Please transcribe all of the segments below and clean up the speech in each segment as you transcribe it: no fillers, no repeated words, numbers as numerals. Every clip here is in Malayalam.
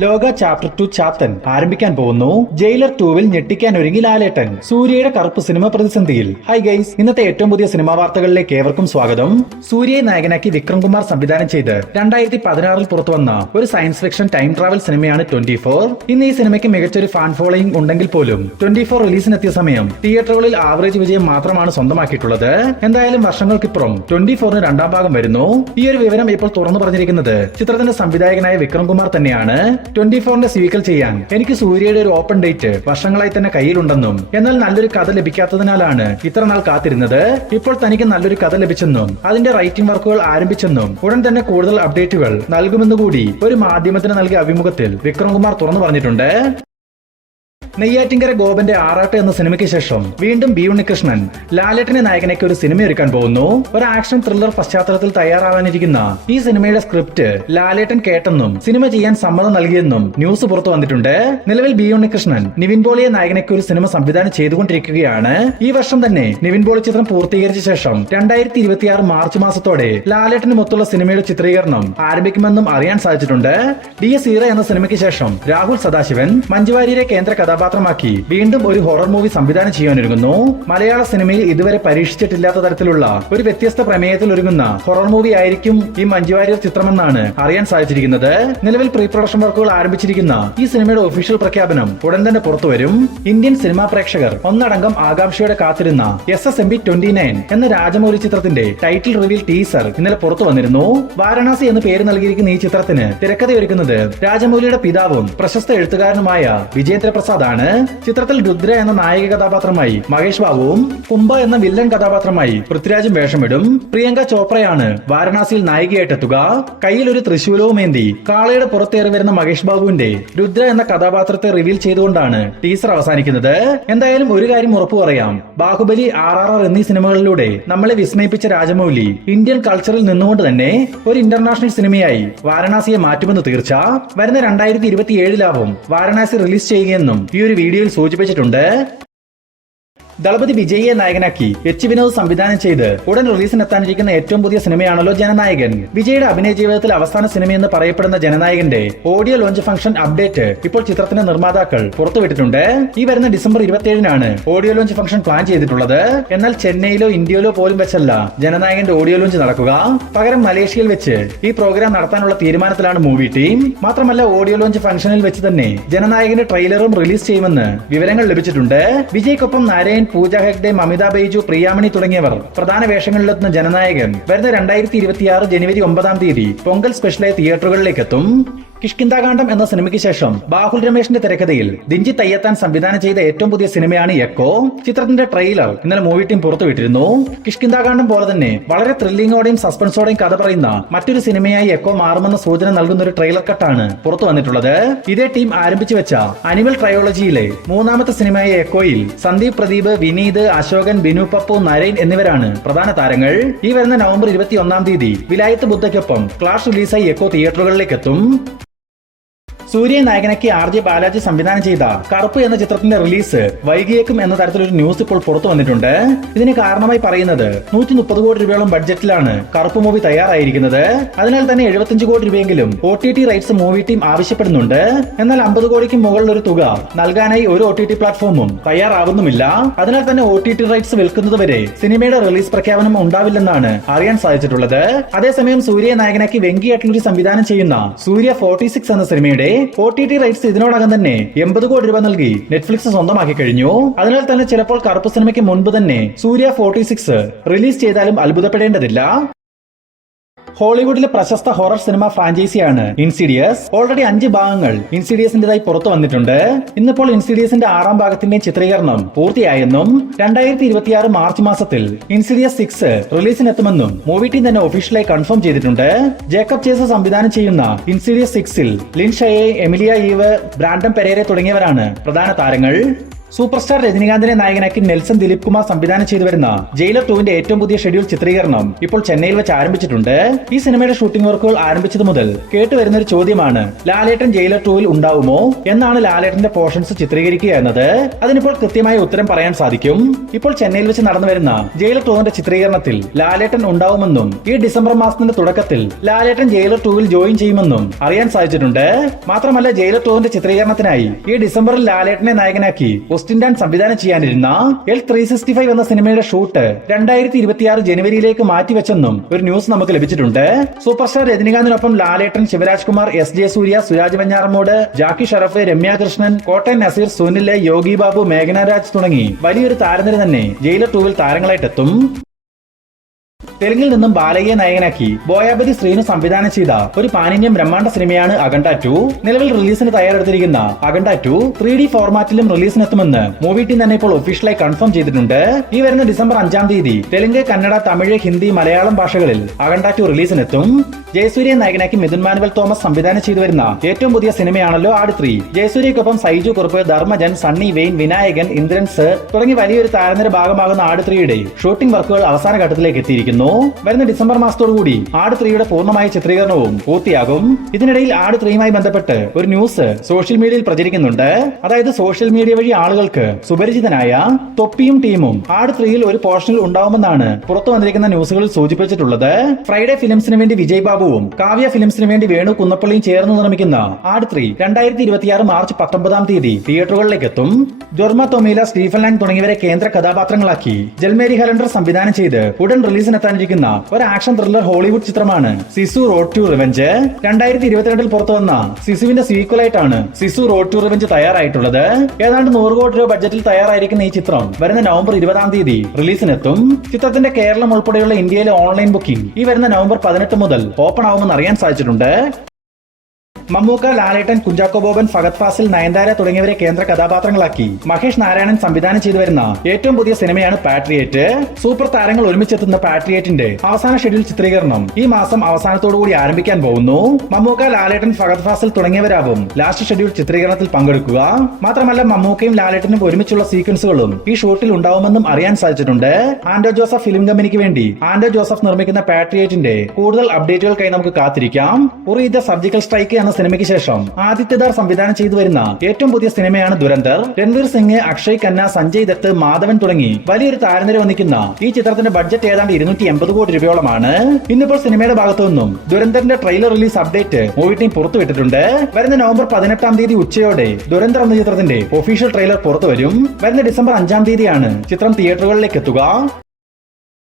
ലോക ചാപ്റ്റർ 2 ചാത്തൻ ആരംഭിക്കാൻ പോകുന്നു. ജയിലർ 2-വിൽ ഞെട്ടിക്കാൻ ഒരുങ്ങി ലാലേട്ടൻ. സൂര്യയുടെ കറുപ്പ് സിനിമ പ്രതിസന്ധിയിൽ. ഹായ് ഗൈസ്, ഇന്നത്തെ ഏറ്റവും പുതിയ സിനിമാ വാർത്തകളിലേക്ക് ഏവർക്കും സ്വാഗതം. സൂര്യയെ നായകനാക്കി വിക്രം കുമാർ സംവിധാനം ചെയ്ത് 2016-ൽ പുറത്തുവന്ന ഒരു സയൻസ് ഫിക്ഷൻ ടൈം ട്രാവൽ സിനിമയാണ് 24. ഇന്ന് ഈ സിനിമയ്ക്ക് മികച്ചൊരു ഫാൻ ഫോളോയിങ് ഉണ്ടെങ്കിൽ പോലും 24 റിലീസിനെത്തിയ സമയം തിയേറ്ററുകളിൽ ആവറേജ് വിജയം മാത്രമാണ് സ്വന്തമാക്കിയിട്ടുള്ളത്. എന്തായാലും വർഷങ്ങൾക്കിപ്പുറം 24-ന് രണ്ടാം ഭാഗം വരുന്നു. ഈ ഒരു വിവരം ഇപ്പോൾ തുറന്നു പറഞ്ഞിരിക്കുന്നത് ചിത്രത്തിന്റെ സംവിധായകനായ വിക്രം കുമാർ തന്നെയാണ്. 24-ന്റെ സീക്വൽ ചെയ്യാൻ എനിക്ക് സൂര്യയുടെ ഒരു ഓപ്പൺ ഡേറ്റ് വർഷങ്ങളായി തന്നെ കയ്യിലുണ്ടെന്നും എന്നാൽ നല്ലൊരു കഥ ലഭിക്കാത്തതിനാലാണ് ഇത്ര നാൾ കാത്തിരുന്നത്. ഇപ്പോൾ തനിക്ക് നല്ലൊരു കഥ ലഭിച്ചെന്നും അതിന്റെ റൈറ്റിംഗ് വർക്കുകൾ ആരംഭിച്ചെന്നും ഉടൻ തന്നെ കൂടുതൽ അപ്ഡേറ്റുകൾ നൽകുമെന്നുകൂടി ഒരു മാധ്യമത്തിന് നൽകിയ അഭിമുഖത്തിൽ വിക്രം കുമാർ തുറന്നു പറഞ്ഞിട്ടുണ്ട്. നെയ്യാറ്റിങ്കര ഗോപന്റെ ആറാട്ട് എന്ന സിനിമയ്ക്ക് ശേഷം വീണ്ടും ബി ഉണ്ണികൃഷ്ണൻ ലാലേട്ടനെ നായകനേക്ക് ഒരു സിനിമ ഒരുക്കാൻ പോകുന്നു. ഒരു ആക്ഷൻ ത്രില്ലർ പശ്ചാത്തലത്തിൽ തയ്യാറാവാനിരിക്കുന്ന ഈ സിനിമയുടെ സ്ക്രിപ്റ്റ് ലാലേട്ടൻ കേട്ടെന്നും സിനിമ ചെയ്യാൻ സമ്മതം നൽകിയെന്നും ന്യൂസ് പുറത്തു വന്നിട്ടുണ്ട്. നിലവിൽ ബി ഉണ്ണികൃഷ്ണൻ നിവിൻ പോളിയെ നായകനേക്ക് ഒരു സിനിമ സംവിധാനം ചെയ്തുകൊണ്ടിരിക്കുകയാണ്. ഈ വർഷം തന്നെ നിവിൻ പോളി ചിത്രം പൂർത്തീകരിച്ച ശേഷം 2026 മാർച്ച് മാസത്തോടെ ലാലേട്ടന് മൊത്തമുള്ള സിനിമയുടെ ചിത്രീകരണം ആരംഭിക്കുമെന്നും അറിയാൻ സാധിച്ചിട്ടുണ്ട്. DS-0 എന്ന സിനിമയ്ക്ക് ശേഷം രാഹുൽ സദാശിവൻ മഞ്ജുവാര്യരെ കേന്ദ്ര കഥാപാത്രമാക്കി വീണ്ടും ഒരു ഹൊറർ മൂവി സംവിധാനം ചെയ്യാനൊരുങ്ങുന്നു. മലയാള സിനിമയിൽ ഇതുവരെ പരീക്ഷിച്ചിട്ടില്ലാത്ത തരത്തിലുള്ള ഒരു വ്യത്യസ്ത പ്രമേയത്തിൽ ഒരുങ്ങുന്ന ഹൊറർ മൂവി ആയിരിക്കും ഈ മഞ്ജുവാര്യർ ചിത്രമെന്നാണ് അറിയാൻ സാധിച്ചിരിക്കുന്നത്. നിലവിൽ പ്രീ പ്രൊഡക്ഷൻ വർക്കുകൾ ആരംഭിച്ചിരിക്കുന്ന ഈ സിനിമയുടെ ഒഫീഷ്യൽ പ്രഖ്യാപനം ഉടൻ തന്നെ പുറത്തുവരും. ഇന്ത്യൻ സിനിമാ പ്രേക്ഷകർ ഒന്നടങ്കം ആകാംക്ഷയോടെ കാത്തിരുന്ന SSMB 29 എന്ന രാജമൗലി ചിത്രത്തിന്റെ ടൈറ്റിൽ റിവീൽ ടീസർ ഇന്നലെ പുറത്തു വന്നിരുന്നു. വാരണാസി എന്ന് പേര് നൽകിയിരിക്കുന്ന ഈ ചിത്രത്തിന് തിരക്കഥയൊരുക്കുന്നത് രാജമൗലിയുടെ പിതാവും പ്രശസ്ത എഴുത്തുകാരനുമായ വിജയേന്ദ്ര പ്രസാദ് ആണ്. ചിത്രത്തിൽ രുദ്ര എന്ന നായിക കഥാപാത്രമായി മഹേഷ് ബാബുവും കുംഭ എന്ന വില്ലൻ കഥാപാത്രമായി പൃഥ്വിരാജും വേഷമിടും. പ്രിയങ്ക ചോപ്രയാണ് വാരണാസിയിൽ നായികയായിട്ടെത്തുക. കയ്യിൽ ഒരു തൃശൂലവുമേന്തി കാളയുടെ പുറത്തേറി വരുന്ന മഹേഷ് ബാബുവിന്റെ രുദ്ര എന്ന കഥാപാത്രത്തെ റിവീൽ ചെയ്തുകൊണ്ടാണ് ടീസർ അവസാനിക്കുന്നത്. എന്തായാലും ഒരു കാര്യം ഉറപ്പു പറയാം, ബാഹുബലി, RRR എന്നീ സിനിമകളിലൂടെ നമ്മളെ വിസ്മയിപ്പിച്ച രാജമൗലി ഇന്ത്യൻ കൾച്ചറിൽ നിന്നുകൊണ്ട് തന്നെ ഒരു ഇന്റർനാഷണൽ സിനിമയായി വാരണാസിയെ മാറ്റുമെന്ന് തീർച്ച. വരുന്ന 2027-ലാവും വാരണാസി റിലീസ് ചെയ്യുകയെന്നും ഈ ഒരു വീഡിയോയിൽ സൂചിപ്പിച്ചിട്ടുണ്ട്. ദളപതി വിജയിയെ നായകനാക്കി വിനോദ് സംവിധാനം ചെയ്ത് ഉടൻ റിലീസിനെത്താനിരിക്കുന്ന ഏറ്റവും പുതിയ സിനിമയാണല്ലോ ജനനായകൻ. വിജയുടെ അഭിനയ ജീവിതത്തിൽ അവസാന സിനിമയെന്ന് പറയപ്പെടുന്ന ജനനായകന്റെ ഓഡിയോ ലോഞ്ച് ഫംഗ്ഷൻ അപ്ഡേറ്റ് ഇപ്പോൾ ചിത്രത്തിന്റെ നിർമ്മാതാക്കൾ പുറത്തുവിട്ടിട്ടുണ്ട്. ഈ വരുന്ന ഡിസംബർ 27-നാണ് ഓഡിയോ ലോഞ്ച് ഫംഗ്ഷൻ പ്ലാൻ ചെയ്തിട്ടുള്ളത്. എന്നാൽ ചെന്നൈയിലോ ഇന്ത്യയിലോ പോലും വെച്ചല്ല ജനനായകന്റെ ഓഡിയോ ലോഞ്ച് നടക്കുക. പകരം മലേഷ്യയിൽ വെച്ച് ഈ പ്രോഗ്രാം നടത്താനുള്ള തീരുമാനത്തിലാണ് മൂവി ടീം. മാത്രമല്ല ഓഡിയോ ലോഞ്ച് ഫംഗ്ഷനിൽ വെച്ച് തന്നെ ജനനായകന്റെ ട്രെയിലറും റിലീസ് ചെയ്യുമെന്ന് വിവരങ്ങൾ ലഭിച്ചിട്ടുണ്ട്. വിജയ്ക്കൊപ്പം നാരായൺ, പൂജ ഹെഗ്ഡെ, മമിത ബൈജു, പ്രിയാമണി തുടങ്ങിയവർ പ്രധാന വേഷങ്ങളിലെത്തുന്ന ജനനായകൻ വരുന്ന 2026 ജനുവരി 9 പൊങ്കൽ സ്പെഷ്യലായി തിയേറ്ററുകളിലേക്ക് എത്തും. കിഷ്കിന്ധാകാന്ഡം എന്ന സിനിമയ്ക്ക് ശേഷം ബാഹുൽ രമേഷിന്റെ തിരക്കഥയിൽ ദിഞ്ചി തയ്യത്താൻ സംവിധാനം ചെയ്ത ഏറ്റവും പുതിയ സിനിമയാണ് എക്കോ. ചിത്രത്തിന്റെ ട്രെയിലർ ഇന്നലെ മൂവി ടീം പുറത്തുവിട്ടിരുന്നു. കിഷ്കിന്ധാകാന്ഡം പോലെ തന്നെ വളരെ ത്രില്ലിങ്ങോടെയും സസ്പെൻസോടെയും കഥ പറയുന്ന മറ്റൊരു സിനിമയായി എക്കോ മാറുമെന്ന സൂചന നൽകുന്ന ഒരു ട്രെയിലർ കട്ടാണ് പുറത്തു വന്നിട്ടുള്ളത്. ഇതേ ടീം ആരംഭിച്ചു വെച്ച അനിമൽ ട്രയോളജിയിലെ മൂന്നാമത്തെ സിനിമയായ എക്കോയിൽ സന്ദീപ് പ്രദീപ്, വിനീത്, അശോകൻ, ബിനു പപ്പു, നരൈൻ എന്നിവരാണ് പ്രധാന താരങ്ങൾ. ഈ വരുന്ന നവംബർ 21 വിലായത്ത് ബുദ്ധയ്ക്കൊപ്പം ക്ലാഷ് റിലീസായി എക്കോ തിയേറ്ററുകളിലേക്ക് എത്തും. സൂര്യ നായകനാക്കി RJ ബാലാജി സംവിധാനം ചെയ്ത കറുപ്പ് എന്ന ചിത്രത്തിന്റെ റിലീസ് വൈകിയേക്കും എന്ന തരത്തിലൊരു ന്യൂസ് ഇപ്പോൾ പുറത്തു വന്നിട്ടുണ്ട്. ഇതിന് കാരണമായി പറയുന്നത് 130 കോടി രൂപയോളം ബഡ്ജറ്റിലാണ് കറുപ്പ് മൂവി തയ്യാറായിരിക്കുന്നത്. അതിനാൽ തന്നെ 75 കോടി രൂപയെങ്കിലും OTT റൈറ്റ്സ് മൂവി ടീം ആവശ്യപ്പെടുന്നുണ്ട്. എന്നാൽ 50 കോടിക്ക് മുകളിലൊരു തുക നൽകാനായി ഒരു OTT പ്ലാറ്റ്ഫോമും തയ്യാറാവുന്നുമില്ല. അതിനാൽ തന്നെ OTT റൈറ്റ്സ് വിൽക്കുന്നതുവരെ സിനിമയുടെ റിലീസ് പ്രഖ്യാപനം ഉണ്ടാവില്ലെന്നാണ് അറിയാൻ സാധിച്ചിട്ടുള്ളത്. അതേസമയം സൂര്യ നായകനാക്കി വെങ്കി അട്ലൂരി സംവിധാനം ചെയ്യുന്ന സൂര്യ 46 എന്ന സിനിമയുടെ OTT റൈറ്റ്സ് ഇതിനോടകം തന്നെ 80 കോടി രൂപ നൽകി നെറ്റ്ഫ്ലിക്സ് സ്വന്തമാക്കി കഴിഞ്ഞു. അതിനാൽ തന്നെ ചിലപ്പോൾ കറുപ്പ് സിനിമയ്ക്ക് മുൻപ് തന്നെ സൂര്യ 46 റിലീസ് ചെയ്താലും അത്ഭുതപ്പെടേണ്ടതില്ല. ഹോളിവുഡിലെ പ്രശസ്ത ഹൊറർ സിനിമ ഫ്രാഞ്ചൈസിയാണ് ഇൻസിഡിയസ്. ഓൾറെഡി 5 ഭാഗങ്ങൾ ഇൻസിഡിയസിന്റേതായി പുറത്തു വന്നിട്ടുണ്ട്. ഇന്നിപ്പോൾ ഇൻസിഡിയസിന്റെ 6ാം ഭാഗത്തിന്റെ ചിത്രീകരണം പൂർത്തിയായെന്നും 2026 മാർച്ച് മാസത്തിൽ ഇൻസിഡിയസ് 6 റിലീസിനെത്തുമെന്നും മൂവി ടീം തന്നെ ഒഫീഷ്യലായി കൺഫേം ചെയ്തിട്ടുണ്ട്. ജേക്കബ് ചേസ് സംവിധാനം ചെയ്യുന്ന ഇൻസിഡിയസ് 6-ൽ ലിൻ ഷയെ, എമിലിയ ഈവ്, ബ്രാൻഡം പെരേര തുടങ്ങിയവരാണ് പ്രധാന താരങ്ങൾ. സൂപ്പർ സ്റ്റാർ രജനികാന്തിനെ നായകനാക്കി നെൽസൺ ദിലീപ് കുമാർ സംവിധാനം ചെയ്തു വരുന്ന ജയിലർ 2വിന്റെ ഏറ്റവും പുതിയ ഷെഡ്യൂൾ ചിത്രീകരണം ഇപ്പോൾ ചെന്നൈയിൽ വെച്ച് ആരംഭിച്ചിട്ടുണ്ട്. ഈ സിനിമയുടെ ഷൂട്ടിംഗ് വർക്കുകൾ ആരംഭിച്ചത് മുതൽ കേട്ടുവരുന്ന ഒരു ചോദ്യമാണ്, ലാലേട്ടൻ ജയിലർ 2വിൽ ഉണ്ടാവുമോ എന്നാണ്. ലാലേട്ടന്റെ പോർഷൻസ് ചിത്രീകരിക്കുക എന്നത് അതിനിപ്പോൾ കൃത്യമായ ഉത്തരം പറയാൻ സാധിക്കും. ഇപ്പോൾ ചെന്നൈയിൽ വെച്ച് നടന്നു വരുന്ന ജയിലർ 2വിന്റെ ചിത്രീകരണത്തിൽ ലാലേട്ടൻ ഉണ്ടാവുമെന്നും ഈ ഡിസംബർ മാസത്തിന്റെ തുടക്കത്തിൽ ലാലേട്ടൻ ജയിലർ 2വിൽ ജോയിൻ ചെയ്യുമെന്നും അറിയാൻ സാധിച്ചിട്ടുണ്ട്. മാത്രമല്ല ജയിലർ 2വിന്റെ ചിത്രീകരണത്തിനായി ഈ ഡിസംബറിൽ ലാലേട്ടനെ നായകനാക്കി ഓസ്റ്റിൻ ഡാൻ സംവിധാനം ചെയ്യാനിരുന്ന L365 എന്ന സിനിമയുടെ ഷൂട്ട് 2026 ജനുവരിയിലേക്ക് മാറ്റിവെച്ചെന്നും ഒരു ന്യൂസ് നമുക്ക് ലഭിച്ചിട്ടുണ്ട്. സൂപ്പർ സ്റ്റാർ രജനികാന്തിനൊപ്പം ലാലേട്ടൻ, ശിവരാജ് കുമാർ, SJ സൂര്യ, സുരാജ് വെഞ്ഞാറമൂട്, ജാക്കി ഷറഫ്, രമ്യ കൃഷ്ണൻ, കോട്ടയം നസീർ, സുനിൽ, യോഗി ബാബു, മേഘന രാജ് തുടങ്ങി വലിയൊരു താരനിര തന്നെ ജയിലർ 2വിൽ താരങ്ങളായിട്ടെത്തും. തെലുങ്കിൽ നിന്നും ബാലയ്യെ നായകനാക്കി ബോയാബതി ശ്രീനു സംവിധാനം ചെയ്ത ഒരു പാൻ ഇന്ത്യൻ ബ്രഹ്മാണ്ഡ സിനിമയാണ് അഖണ്ഡ 2. നിലവിൽ റിലീസിന് തയ്യാറെടുത്തിരിക്കുന്ന അഖണ്ഡ 2 3D ഫോർമാറ്റിലും റിലീസിനെത്തുമെന്ന് മൂവി ടീം തന്നെ ഇപ്പോൾ ഒഫീഷ്യലായി കൺഫേം ചെയ്തിട്ടുണ്ട്. ഈ വരുന്ന ഡിസംബർ 5-ാം തീയതി തെലുങ്ക്, കന്നഡ, തമിഴ്, ഹിന്ദി, മലയാളം ഭാഷകളിൽ അഖണ്ഡ 2 റിലീസിനെത്തും. ജയസൂര്യ നായകനാക്കി മിഥുൻ മാനുവൽ തോമസ് സംവിധാനം ചെയ്തു വരുന്ന ഏറ്റവും പുതിയ സിനിമയാണല്ലോ ആട് 3. ജയസൂര്യക്കൊപ്പം സൈജു കുറുപ്പ്, ധർമ്മജൻ, സണ്ണി വെയിൻ, വിനായകൻ, ഇന്ദ്രൻസ് തുടങ്ങി വലിയൊരു താരനിര ഭാഗമാകുന്ന ആട് 3യുടെ ഷൂട്ടിംഗ് വർക്കുകൾ അവസാന ഘട്ടത്തിലേക്ക് എത്തിയിരിക്കുന്നു. വരുന്ന ഡിസംബർ മാസത്തോടുകൂടി ആട് 3യുടെ പൂർണ്ണമായ ചിത്രീകരണവും പൂർത്തിയാകും. ഇതിനിടയിൽ ആട് 3യുമായി ബന്ധപ്പെട്ട് ഒരു ന്യൂസ് സോഷ്യൽ മീഡിയയിൽ പ്രചരിക്കുന്നുണ്ട്. അതായത് സോഷ്യൽ മീഡിയ വഴി ആളുകൾക്ക് സുപരിചിതനായ തൊപ്പിയും ടീമും ആട് 3യിൽ ഒരു പോർഷനിൽ ഉണ്ടാവുമെന്നാണ് പുറത്തു വന്നിരിക്കുന്ന ന്യൂസുകളിൽ സൂചിപ്പിച്ചിട്ടുള്ളത്. ഫ്രൈഡേ ഫിലിംസിന് വേണ്ടി വിജയ് ബാബുവും കാവ്യ ഫിലിംസിന് വേണ്ടി വേണു കുന്നപ്പള്ളിയും ചേർന്ന് നിർമ്മിക്കുന്ന ആട് 3 2026 മാർച്ച് 19-ാം തീയതി തിയേറ്ററുകളിലേക്ക് എത്തും. ജോർമ തൊമീല, സ്റ്റീഫൻ ലാങ് തുടങ്ങിയവരെ കേന്ദ്ര കഥാപാത്രങ്ങളാക്കി ജൽമേരി ഹലണ്ടർ സംവിധാനം ചെയ്ത് ഉടൻ റിലീസിനെത്താനിരിക്കുന്ന ഒരു ആക്ഷൻ ത്രില്ലർ ഹോളിവുഡ് ചിത്രമാണ് സിസു റോഡ് ടു റിവെഞ്ച്. 2022 പുറത്തു വന്ന സിസുവിന്റെ സീക്വലായിട്ടാണ് സിസു റോഡ് ടു റിവെഞ്ച് തയ്യാറായിട്ടുള്ളത്. ഏതാണ്ട് 100 കോടി രൂപ ബഡ്ജറ്റിൽ തയ്യാറായിരിക്കുന്ന ഈ ചിത്രം വരുന്ന നവംബർ 20-ാം തീയതി റിലീസിനെത്തും. ചിത്രത്തിന്റെ കേരളം ഉൾപ്പെടെയുള്ള ഇന്ത്യയിലെ ഓൺലൈൻ ബുക്കിംഗ് ഈ വരുന്ന നവംബർ 18 മുതൽ ഓപ്പൺ ആവുമെന്ന് അറിയാൻ സാധിച്ചിട്ടുണ്ട്. മമ്മൂക്ക, ലാലേട്ടൻ, കുഞ്ചാക്കോ ബോബൻ, ഫഹദ് ഫാസിൽ, നയൻതാര തുടങ്ങിയവരെ കേന്ദ്ര കഥാപാത്രങ്ങളാക്കി മഹേഷ് നാരായണൻ സംവിധാനം ചെയ്തു വരുന്ന ഏറ്റവും പുതിയ സിനിമയാണ് പാട്രിയേറ്റ്. സൂപ്പർ താരങ്ങൾ ഒരുമിച്ചെത്തുന്ന പാട്രിയേറ്റിന്റെ അവസാന ഷെഡ്യൂൾ ചിത്രീകരണം ഈ മാസം അവസാനത്തോടുകൂടി ആരംഭിക്കാൻ പോകുന്നു. മമ്മൂക്ക, ലാലേട്ടൻ, ഫഹദ് ഫാസിൽ തുടങ്ങിയവരാവും ലാസ്റ്റ് ഷെഡ്യൂൾ ചിത്രീകരണത്തിൽ പങ്കെടുക്കുക. മാത്രമല്ല മമ്മൂക്കയും ലാലേട്ടനും ഒരുമിച്ചുള്ള സീക്വൻസുകളും ഈ ഷൂട്ടിൽ ഉണ്ടാവുമെന്നും അറിയാൻ സാധിച്ചിട്ടുണ്ട്. ആൻഡോ ജോസഫ് ഫിലിം കമ്പനിക്ക് വേണ്ടി ആൻഡോ ജോസഫ് നിർമ്മിക്കുന്ന പാട്രിയേറ്റിന്റെ കൂടുതൽ അപ്ഡേറ്റുകൾക്കായി നമുക്ക് കാത്തിരിക്കാം. ഉറി ദ സർജിക്കൽ സ്ട്രൈക്ക് എന്ന സിനിമയ്ക്ക് ശേഷം ആദിത്യദാർ സംവിധാനം ചെയ്തു വരുന്ന ഏറ്റവും പുതിയ സിനിമയാണ് ദുരന്തർ. രൺവീർ സിംഗ്, അക്ഷയ് ഖന്ന, സഞ്ജയ് ദത്ത്, മാധവൻ തുടങ്ങി വലിയൊരു താരനിര വന്നിക്കുന്ന ഈ ചിത്രത്തിന്റെ ബഡ്ജറ്റ് ഏതാണ്ട് 280 കോടി രൂപയോളമാണ്. ഇന്നിപ്പോൾ സിനിമയുടെ ഭാഗത്തു നിന്നും ദുരന്തറിന്റെ trailer release update movie team പുറത്തുവിട്ടിട്ടുണ്ട്. വരുന്ന നവംബർ 18-ാം തീയതി ഉച്ചയോടെ ദുരന്തർ എന്ന ചിത്രത്തിന്റെ ഒഫീഷ്യൽ ട്രെയിലർ പുറത്തു വരും. വരുന്ന ഡിസംബർ 5-ാം തീയതിയാണ് ചിത്രം തിയേറ്ററുകളിലേക്ക് എത്തുക.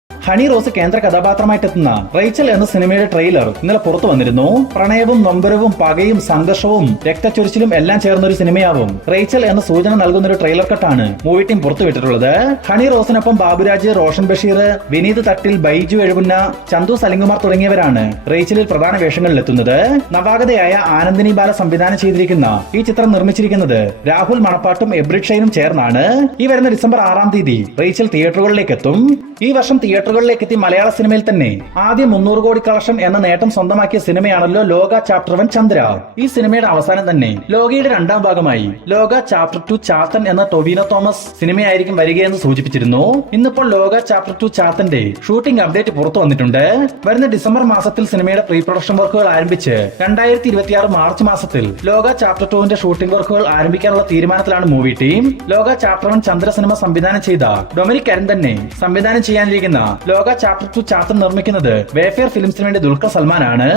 ഹണി റോസ് കേന്ദ്ര കഥാപാത്രമായിട്ടെത്തുന്ന റേച്ചൽ എന്ന സിനിമയുടെ ട്രെയിലർ ഇന്നലെ പുറത്തു വന്നിരുന്നു. പ്രണയവും നൊമ്പരവും പകയും സംഘർഷവും രക്തച്ചൊരിച്ചിലും എല്ലാം ചേർന്ന ഒരു സിനിമയാവും റേച്ചൽ എന്ന സൂചന നൽകുന്ന ഒരു ട്രെയിലർ കട്ടാണ് മൂവി ടീം പുറത്തുവിട്ടിട്ടുള്ളത്. ഹണി റോസിനൊപ്പം ബാബുരാജ്, റോഷൻ ബഷീർ, വിനീത് തട്ടിൽ, ബൈജു എഴുപുന്ന, ചന്തു സലിംകുമാർ തുടങ്ങിയവരാണ് റേച്ചലിൽ പ്രധാന വേഷങ്ങളിലെത്തുന്നത്. നവാഗതയായ ആനന്ദിനി ബാല സംവിധാനം ചെയ്തിരിക്കുന്ന ഈ ചിത്രം നിർമ്മിച്ചിരിക്കുന്നത് രാഹുൽ മണപ്പാട്ടും എബ്രിഡ് ഷൈനും ചേർന്നാണ്. ഈ വരുന്ന ഡിസംബർ 6-ാം തീയതി റേച്ചൽ തിയേറ്ററുകളിലേക്ക് എത്തും. ഈ വർഷം തിയേറ്ററുകളിലേക്ക് എത്തി മലയാള സിനിമയിൽ തന്നെ ആദ്യം 300 കോടി കളക്ഷൻ എന്ന നേട്ടം സ്വന്തമാക്കിയ സിനിമയാണല്ലോ ലോക ചാപ്റ്റർ 1 ചന്ദ്ര. ഈ സിനിമയുടെ അവസാനം തന്നെ ലോകയുടെ 2ാം ഭാഗമായി ലോക ചാപ്റ്റർ 2 ചാത്തൻ എന്ന ടൊവിനോ തോമസ് സിനിമയായിരിക്കും വരികയെന്ന് സൂചിപ്പിച്ചിരുന്നു. ഇന്നിപ്പോൾ ലോക ചാപ്റ്റർ 2 ചാത്തന്റെ ഷൂട്ടിംഗ് അപ്ഡേറ്റ് പുറത്തു വന്നിട്ടുണ്ട്. വരുന്ന ഡിസംബർ മാസത്തിൽ സിനിമയുടെ പ്രീ പ്രൊഡക്ഷൻ വർക്കുകൾ ആരംഭിച്ച് 2026 മാർച്ച് മാസത്തിൽ ലോക ചാപ്റ്റർ 2ന്റെ ഷൂട്ടിംഗ് വർക്കുകൾ ആരംഭിക്കാനുള്ള തീരുമാനത്തിലാണ് മൂവി ടീം. ലോക ചാപ്റ്റർ 1 ചന്ദ്ര സിനിമ സംവിധാനം ചെയ്ത ഡൊമിനിക് അരൻ തന്നെ സംവിധാനം ചെയ്യാനിരിക്കുന്ന ലോക ചാപ്റ്റർ 2 ചാത്തൻ നിർമ്മിക്കുന്നത് വേഫെയർ ഫിലിംസിന് വേണ്ടി ദുൽഖർ സൽമാനാണ്.